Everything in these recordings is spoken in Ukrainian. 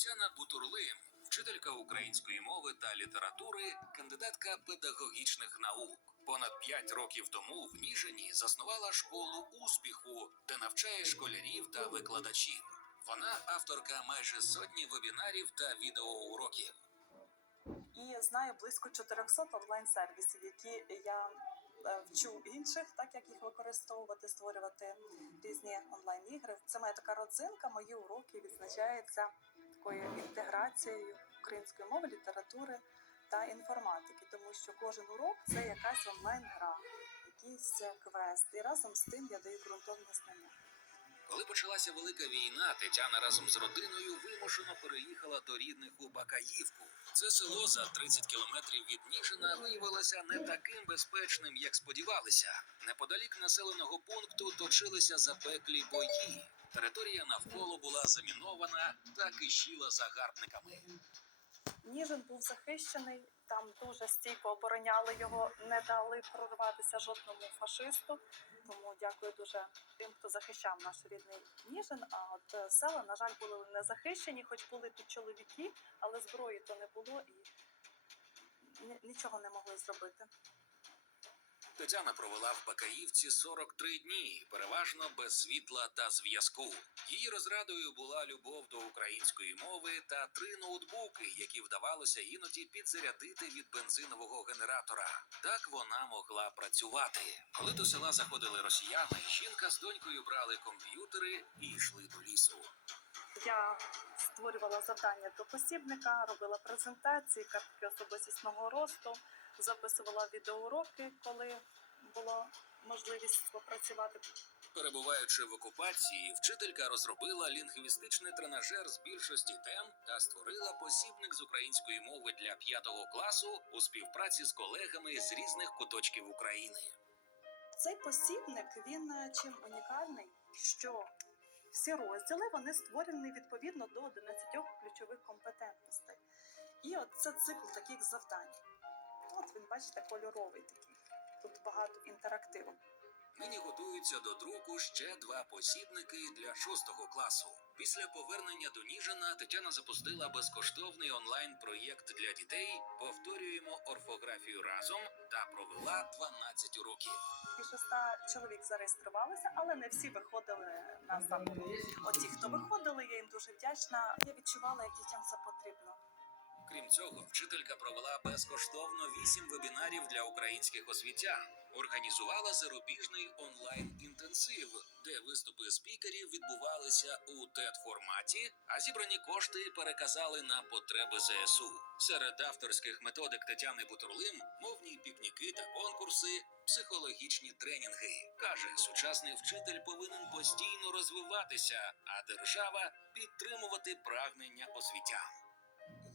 Тетяна Бутурлим, вчителька української мови та літератури, кандидатка педагогічних наук. Понад п'ять років тому в Ніжині заснувала школу успіху, де навчає школярів та викладачів. Вона авторка майже сотні вебінарів та відеоуроків. і знаю близько 400 онлайн-сервісів, які я е, вчу інших, так як їх використовувати, створювати різні онлайн-ігри. Це моя така родзинка. Мої уроки відзначаються такою інтеграцією української мови, літератури та інформатики, тому що кожен урок це якась онлайн-гра, якийсь квест, і разом з тим я даю ґрунтовні знання. Коли почалася велика війна, Тетяна разом з родиною вимушено переїхала до рідних у Бакаївку. Це село за 30 кілометрів від Ніжина виявилося не таким безпечним, як сподівалися. Неподалік населеного пункту точилися запеклі бої. Територія навколо була замінована та кишіла загарбниками. Ніжин був захищений, там дуже стійко обороняли його, не дали прорватися жодному фашисту. Тому дякую дуже тим, хто захищав наш рідний Ніжин. А от е, села, на жаль, були не захищені, хоч були тут чоловіки, але зброї то не було і нічого не могли зробити. Тетяна провела в Бакаївці 43 дні, переважно без світла та зв'язку. Її розрадою була любов до української мови та три ноутбуки, які вдавалося іноді підзарядити від бензинового генератора. Так вона могла працювати. Коли до села заходили росіяни, жінка з донькою брали комп'ютери і йшли до лісу. Я створювала завдання до посібника, робила презентації, картки особистісного росту, записувала відеоуроки, коли була можливість попрацювати. Перебуваючи в окупації, вчителька розробила лінгвістичний тренажер з більшості тем та створила посібник з української мови для п'ятого класу у співпраці з колегами з різних куточків України. Цей посібник він е, чим унікальний, що всі розділи вони створені відповідно до 11 ключових компетентностей. І от це цикл таких завдань. От він, бачите, кольоровий такий. Тут багато інтерактиву. Нині готуються до друку ще два посібники для шостого класу. Після повернення до Ніжина Тетяна запустила безкоштовний онлайн-проєкт для дітей Повторюємо орфографію разом та провела 12 уроків. Більше ста чоловік зареєструвалися, але не всі виходили на заход. От ті, хто виходили, я їм дуже вдячна. Я відчувала, як дітям це потрібно. Крім цього, вчителька провела безкоштовно вісім вебінарів для українських освітян, організувала зарубіжний онлайн-інтенсив, де виступи спікерів відбувалися у тет-форматі, а зібрані кошти переказали на потреби ЗСУ. Серед авторських методик Тетяни Бутурлим мовні пікніки та конкурси, психологічні тренінги. каже, сучасний вчитель повинен постійно розвиватися, а держава підтримувати прагнення освітян.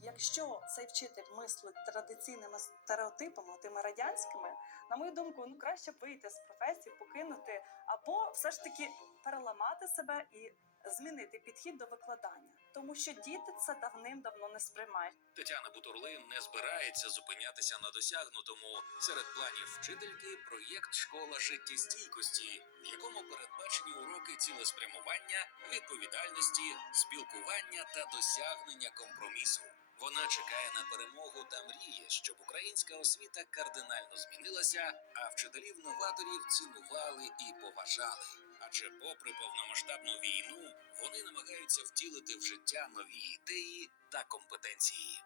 Якщо цей вчитель мислить традиційними стереотипами, тими радянськими, на мою думку, ну краще б вийти з професії, покинути, або все ж таки переламати себе і змінити підхід до викладання, тому що діти це давним-давно не сприймають. Тетяна Бутурлин не збирається зупинятися на досягнутому. Серед планів вчительки проєкт Школа життєстійкості, в якому передбачені уроки цілеспрямування, відповідальності, спілкування та досягнення компромісу. Вона чекає на перемогу та мріє, щоб українська освіта кардинально змінилася, а вчителів новаторів цінували і поважали. Адже, попри повномасштабну війну, вони намагаються втілити в життя нові ідеї та компетенції.